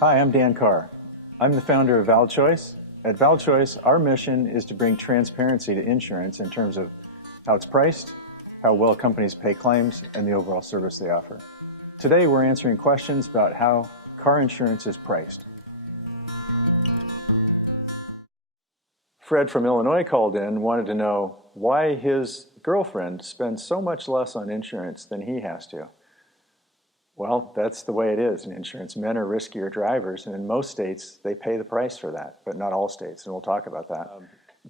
Hi, I'm Dan Karr. I'm the founder of ValChoice. At ValChoice, our mission is to bring transparency to insurance in terms of how it's priced, how well companies pay claims, and the overall service they offer. Today, we're answering questions about how car insurance is priced. Fred from Illinois called in and wanted to know why his girlfriend spends so much less on insurance than he has to. Well, that's the way it is in insurance. Men are riskier drivers, and in most states, they pay the price for that, but not all states, and we'll talk about that.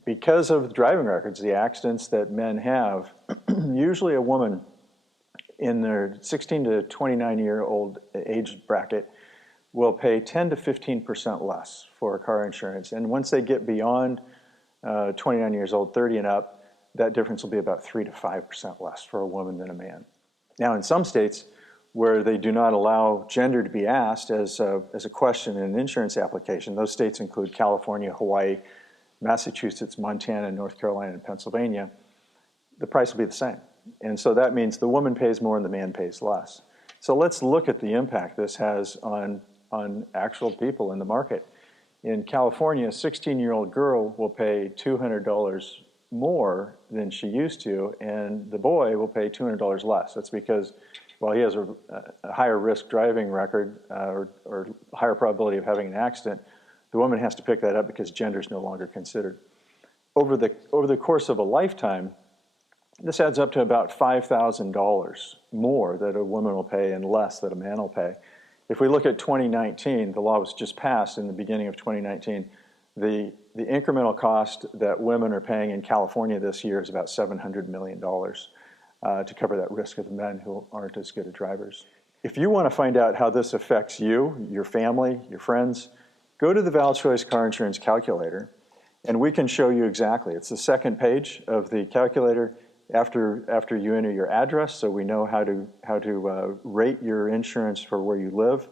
Because of driving records, the accidents that men have, usually a woman in their 16 to 29-year-old age bracket will pay 10 to 15% less for car insurance. And once they get beyond 29 years old, 30 and up, that difference will be about 3 to 5% less for a woman than a man. Now, in some states where they do not allow gender to be asked as a question in an insurance application, those states include California, Hawaii, Massachusetts, Montana, North Carolina, and Pennsylvania, the price will be the same. And so that means the woman pays more and the man pays less. So let's look at the impact this has on actual people in the market. In California, a 16-year-old girl will pay $200 more than she used to, and the boy will pay $200 less. That's because, well, he has a higher risk driving record or higher probability of having an accident. The woman has to pick that up because gender is no longer considered. Over the course of a lifetime, this adds up to about $5,000 more that a woman will pay and less that a man will pay. If we look at 2019, the law was just passed in the beginning of 2019, the incremental cost that women are paying in California this year is about $700 million to cover that risk of the men who aren't as good at drivers. If you want to find out how this affects you, your family, your friends, go to the ValChoice Car Insurance Calculator, and we can show you exactly. It's the second page of the calculator after you enter your address, so we know how to rate your insurance for where you live.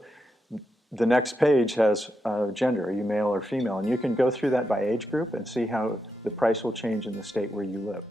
The next page has gender, are you male or female, and you can go through that by age group and see how the price will change in the state where you live.